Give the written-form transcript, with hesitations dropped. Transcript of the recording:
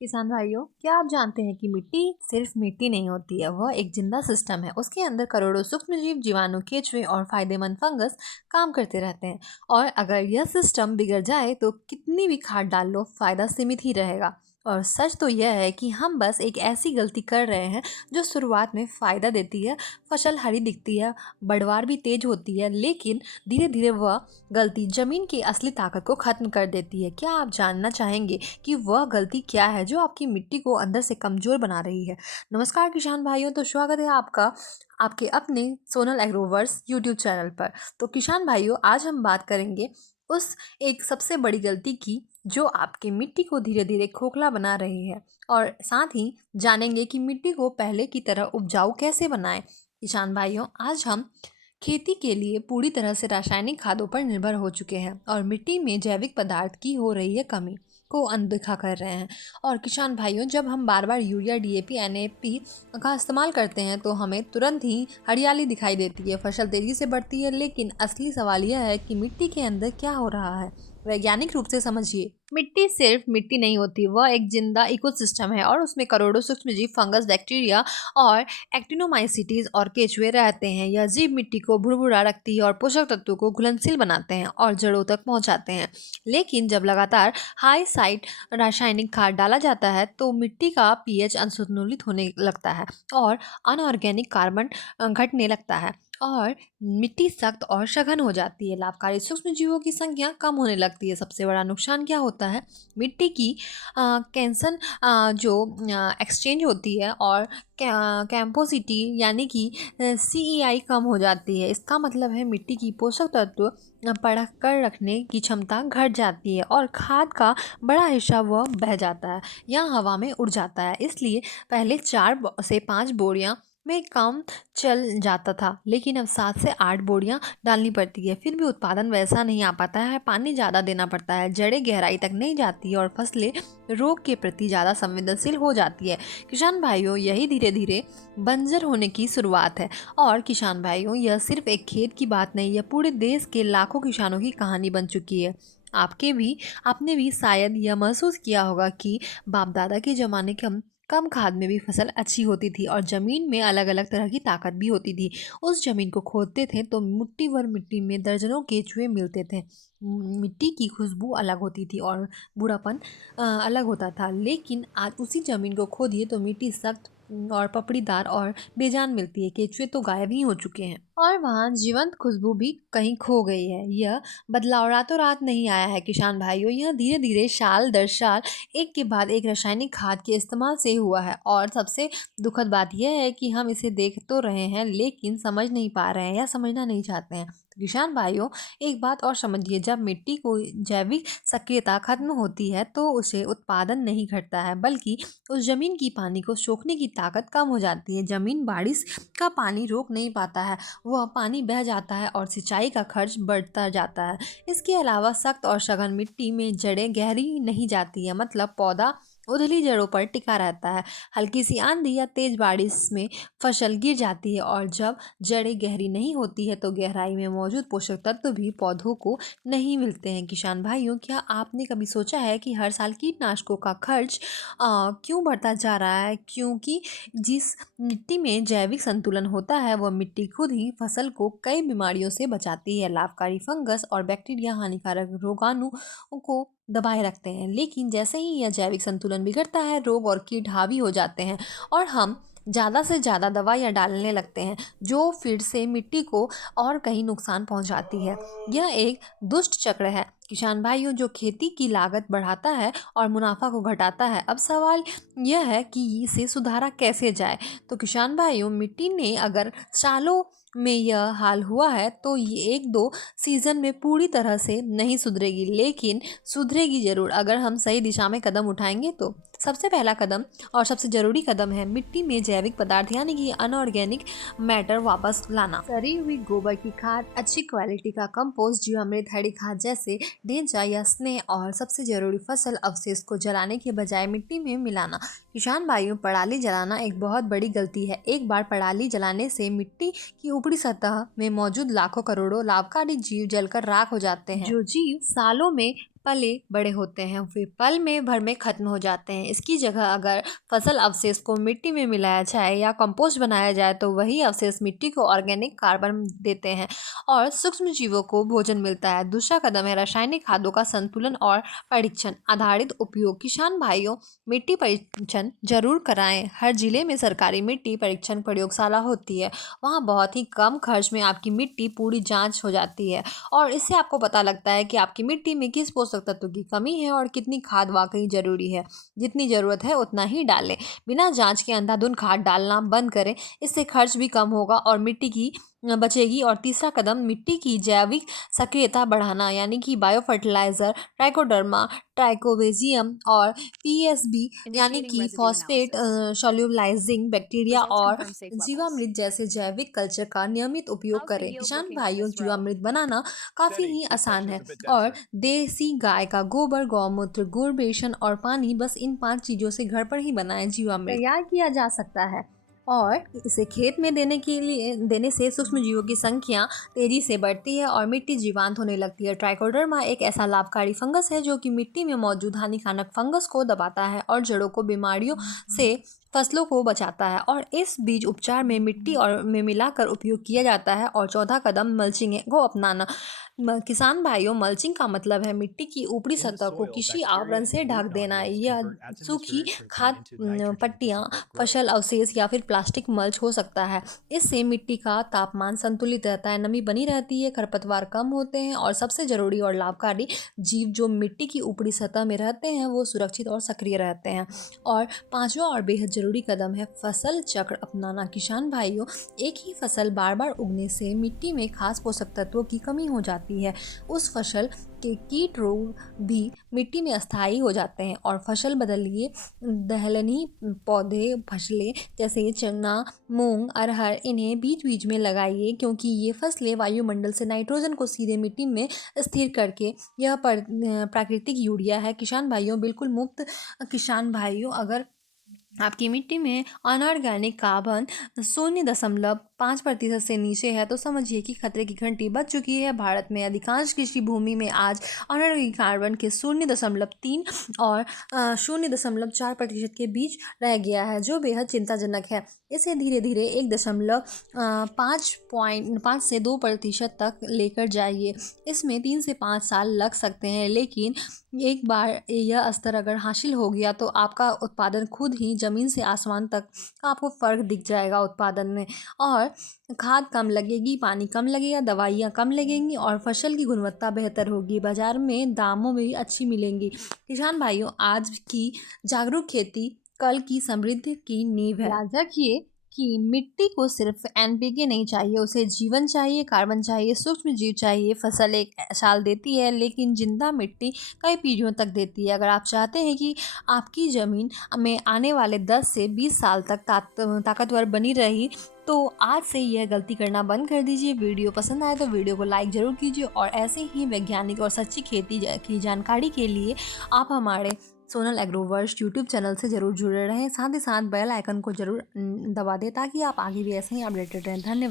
किसान भाइयों, क्या आप जानते हैं कि मिट्टी सिर्फ मिट्टी नहीं होती है, वह एक जिंदा सिस्टम है। उसके अंदर करोड़ों सूक्ष्म जीव, जीवाणु, केंचुए और फायदेमंद फंगस काम करते रहते हैं। और अगर यह सिस्टम बिगड़ जाए तो कितनी भी खाद डाल लो, फायदा सीमित ही रहेगा। और सच तो यह है कि हम बस एक ऐसी गलती कर रहे हैं जो शुरुआत में फायदा देती है, फसल हरी दिखती है, बढ़वार भी तेज होती है, लेकिन धीरे धीरे वह गलती जमीन की असली ताकत को खत्म कर देती है। क्या आप जानना चाहेंगे कि वह गलती क्या है जो आपकी मिट्टी को अंदर से कमजोर बना रही है? नमस्कार किसान भाइयों, तो स्वागत है आपका आपके अपने सोनल एग्रोवर्स यूट्यूब चैनल पर। तो किसान भाइयों, आज हम बात करेंगे उस एक सबसे बड़ी गलती की जो आपकी मिट्टी को धीरे धीरे खोखला बना रही है, और साथ ही जानेंगे कि मिट्टी को पहले की तरह उपजाऊ कैसे बनाएं। किसान भाइयों, आज हम खेती के लिए पूरी तरह से रासायनिक खादों पर निर्भर हो चुके हैं और मिट्टी में जैविक पदार्थ की हो रही है कमी को अनदेखा कर रहे हैं। और किसान भाइयों, जब हम बार बार यूरिया, डीएपी, एनएपी का इस्तेमाल करते हैं तो हमें तुरंत ही हरियाली दिखाई देती है, फसल तेजी से बढ़ती है, लेकिन असली सवाल यह है कि मिट्टी के अंदर क्या हो रहा है। वैज्ञानिक रूप से समझिए, मिट्टी सिर्फ मिट्टी नहीं होती, वह एक जिंदा इकोसिस्टम है और उसमें करोड़ों सूक्ष्मजीव, फंगस, बैक्टीरिया और एक्टिनोमाइसीटीज और केचुए रहते हैं। यह जीव मिट्टी को भुरभुरा रखती है और पोषक तत्वों को घुलनशील बनाते हैं और जड़ों तक पहुंचाते हैं। लेकिन जब लगातार हाई साइट रासायनिक खाद डाला जाता है तो मिट्टी का पीएच असंतुलित होने लगता है और अनऑर्गेनिक कार्बन घटने लगता है और मिट्टी सख्त और सघन हो जाती है। लाभकारी सूक्ष्म जीवों की संख्या कम होने लगती है। सबसे बड़ा नुकसान क्या होता है? मिट्टी की कैंसन जो एक्सचेंज होती है और कैम्पोसिटी यानी कि सीईआई कम हो जाती है। इसका मतलब है मिट्टी की पोषक तत्व पकड़ कर रखने की क्षमता घट जाती है और खाद का बड़ा हिस्सा वह बह जाता है या हवा में उड़ जाता है। इसलिए पहले 4 से 5 बोरियां में काम चल जाता था, लेकिन अब 7 से 8 बोरियां डालनी पड़ती है। फिर भी उत्पादन वैसा नहीं आ पाता है, पानी ज़्यादा देना पड़ता है, जड़ें गहराई तक नहीं जाती और फसलें रोग के प्रति ज़्यादा संवेदनशील हो जाती है। किसान भाइयों, यही धीरे धीरे बंजर होने की शुरुआत है। और किसान भाइयों, यह सिर्फ एक खेत की बात नहीं, यह पूरे देश के लाखों किसानों की कहानी बन चुकी है। आपने भी शायद यह महसूस किया होगा कि बाप दादा के ज़माने के कम खाद में भी फसल अच्छी होती थी और ज़मीन में अलग अलग तरह की ताकत भी होती थी। उस ज़मीन को खोदते थे तो मुट्ठी भर मिट्टी में दर्जनों केचुए मिलते थे। मिट्टी की खुशबू अलग होती थी और बूढ़ापन अलग होता था। लेकिन आज उसी ज़मीन को खोदिए तो मिट्टी सख्त और पपड़ीदार और बेजान मिलती है। केचुए तो गायब ही हो चुके हैं और वहाँ जीवंत खुशबू भी कहीं खो गई है। यह बदलाव रातों रात नहीं आया है किसान भाइयों, यह धीरे धीरे साल दर साल एक के बाद एक रासायनिक खाद के इस्तेमाल से हुआ है। और सबसे दुखद बात यह है कि हम इसे देख तो रहे हैं लेकिन समझ नहीं पा रहे हैं या समझना नहीं चाहते हैं। किसान भाइयों, एक बात और समझिए, जब मिट्टी को जैविक सक्रियता खत्म होती है तो उसे उत्पादन नहीं घटता है, बल्कि उस जमीन की पानी को सोखने की ताकत कम हो जाती है। जमीन बारिश का पानी रोक नहीं पाता है, वह पानी बह जाता है और सिंचाई का खर्च बढ़ता जाता है। इसके अलावा सख्त और सघन मिट्टी में जड़ें गहरी नहीं जाती है, मतलब पौधा उथली जड़ों पर टिका रहता है। हल्की सी आंधी या तेज बारिश में फसल गिर जाती है और जब जड़ें गहरी नहीं होती है तो गहराई में मौजूद पोषक तत्व भी पौधों को नहीं मिलते हैं। किसान भाइयों, क्या आपने कभी सोचा है कि हर साल कीटनाशकों का खर्च क्यों बढ़ता जा रहा है? क्योंकि जिस मिट्टी में जैविक संतुलन होता है वह मिट्टी खुद ही फसल को कई बीमारियों से बचाती है। लाभकारी फंगस और बैक्टीरिया हानिकारक रोगाणु को दबाए रखते हैं, लेकिन जैसे ही यह जैविक संतुलन बिगड़ता है, रोग और कीट हावी हो जाते हैं और हम ज़्यादा से ज़्यादा दवाइयाँ डालने लगते हैं, जो फिर से मिट्टी को और कहीं नुकसान पहुंचाती है। यह एक दुष्ट चक्र है किसान भाइयों, जो खेती की लागत बढ़ाता है और मुनाफा को घटाता है। अब सवाल यह है कि इसे सुधारा कैसे जाए। तो किसान भाइयों, मिट्टी ने अगर सालों में यह हाल हुआ है तो ये 1-2 सीजन में पूरी तरह से नहीं सुधरेगी, लेकिन सुधरेगी जरूर अगर हम सही दिशा में कदम उठाएंगे तो। सबसे पहला कदम और सबसे जरूरी कदम है मिट्टी में जैविक पदार्थ यानी कि अनऑर्गेनिक मैटर वापस लाना। सड़ी हुई गोबर की खाद, अच्छी क्वालिटी का कंपोस्ट, जीवामृत, हरी खाद जैसे ढेंचा या स्नेह, और सबसे जरूरी फसल अवशेष को जलाने के बजाय मिट्टी में मिलाना। किसान भाइयों, पराली जलाना एक बहुत बड़ी गलती है। एक बार पराली जलाने से मिट्टी की ऊपरी सतह में मौजूद लाखों करोड़ों लाभकारी जीव जलकर राख हो जाते हैं, जो जीव सालों में पले बड़े होते हैं वे पल में भर में खत्म हो जाते हैं। इसकी जगह अगर फसल अवशेष को मिट्टी में मिलाया जाए या कंपोस्ट बनाया जाए तो वही अवशेष मिट्टी को ऑर्गेनिक कार्बन देते हैं और सूक्ष्म जीवों को भोजन मिलता है। दूसरा कदम है रासायनिक खादों का संतुलन और परीक्षण आधारित उपयोग। किसान भाइयों, मिट्टी परीक्षण जरूर कराएं। हर जिले में सरकारी मिट्टी परीक्षण प्रयोगशाला होती है। वहाँ बहुत ही कम खर्च में आपकी मिट्टी पूरी जांच हो जाती है और इससे आपको पता लगता है कि आपकी मिट्टी में किस पोषक तत्व की कमी है और कितनी खाद वाकई जरूरी है। जितनी जरूरत है उतना ही डालें। बिना जांच के अंधाधुंध खाद डालना बंद करें। इससे खर्च भी कम होगा और मिट्टी की बचेगी। और तीसरा कदम मिट्टी की जैविक सक्रियता बढ़ाना यानी कि बायो फर्टिलाइजर, ट्राइकोडर्मा, ट्राइकोबेजियम और पीएसबी यानी कि फॉस्फेट सॉल्युलाइजिंग बैक्टीरिया और जीवामृत जैसे जैविक कल्चर का नियमित उपयोग करें। किसान भाइयों, जीवामृत बनाना काफ़ी ही आसान है और देसी गाय का गोबर, गौमूत्र, गुड़, बेसन और पानी, बस इन 5 चीज़ों से घर पर ही बनाएं जीवामृत तैयार किया जा सकता है। और इसे खेत में देने से सूक्ष्म जीवों की संख्या तेजी से बढ़ती है और मिट्टी जीवांत होने लगती है। ट्राइकोडर्मा एक ऐसा लाभकारी फंगस है जो कि मिट्टी में मौजूद हानिकारक फंगस को दबाता है और जड़ों को बीमारियों से फसलों को बचाता है और इस बीज उपचार में मिट्टी और में मिलाकर उपयोग किया जाता है। और चौथा कदम मल्चिंग को अपनाना। किसान भाइयों, मल्चिंग का मतलब है मिट्टी की ऊपरी सतह को किसी आवरण से ढक देना। यह सूखी खाद पट्टियाँ, फसल अवशेष या फिर प्लास्टिक मल्च हो सकता है। इससे मिट्टी का तापमान संतुलित रहता है, नमी बनी रहती है, खरपतवार कम होते हैं और सबसे जरूरी और लाभकारी जीव जो मिट्टी की ऊपरी सतह में रहते हैं वो सुरक्षित और सक्रिय रहते हैं। और पांचवा और बेहद जरूरी कदम है फसल चक्र अपनाना। किसान भाइयों, एक ही फसल बार बार उगने से मिट्टी में खास पोषक तत्वों की कमी हो जाती है। उस फसल के कीट रोग भी मिट्टी में अस्थायी हो जाते हैं और फसल बदलिए। दलहनी पौधे फसलें जैसे चना, मूंग, अरहर इन्हें बीच बीच में लगाइए क्योंकि ये फसलें वायुमंडल से नाइट्रोजन को सीधे मिट्टी में स्थिर करके यह प्राकृतिक यूरिया है। किसान भाइयों, बिल्कुल मुफ्त। किसान भाइयों, अगर आपकी मिट्टी में अनऑर्गेनिक कार्बन 0.5% से नीचे है तो समझिए कि खतरे की घंटी बज चुकी है। भारत में अधिकांश कृषि भूमि में आज अनऑर्गेनिक कार्बन के 0.3 और 0.4% के बीच रह गया है, जो बेहद चिंताजनक है। इसे धीरे धीरे 1.5 से 2% तक लेकर जाइए। इसमें 3 से 5 साल लग सकते हैं, लेकिन एक बार यह स्तर अगर हासिल हो गया तो आपका उत्पादन खुद ही जमीन से आसमान तक आपको फ़र्क दिख जाएगा उत्पादन में। और खाद कम लगेगी, पानी कम लगेगा, दवाइयाँ कम लगेंगी और फसल की गुणवत्ता बेहतर होगी। बाजार में दामों में भी अच्छी मिलेंगी। किसान भाइयों, आज की जागरूक खेती कल की समृद्धि की नींव है। याद रखिए कि मिट्टी को सिर्फ एनपीके नहीं चाहिए, उसे जीवन चाहिए, कार्बन चाहिए, सूक्ष्म जीव चाहिए। फसल एक साल देती है लेकिन जिंदा मिट्टी कई पीढ़ियों तक देती है। अगर आप चाहते हैं कि आपकी ज़मीन में आने वाले 10 से 20 साल तक ताकतवर बनी रही तो आज से यह गलती करना बंद कर दीजिए। वीडियो पसंद आए तो वीडियो को लाइक ज़रूर कीजिए और ऐसे ही वैज्ञानिक और सच्ची खेती की जानकारी के लिए आप हमारे सोनल एग्रोवर्स यूट्यूब चैनल से ज़रूर जुड़े रहें। साथ ही साथ बेल आइकन को ज़रूर दबा दें ताकि आप आगे भी ऐसे ही अपडेटेड रहें। धन्यवाद।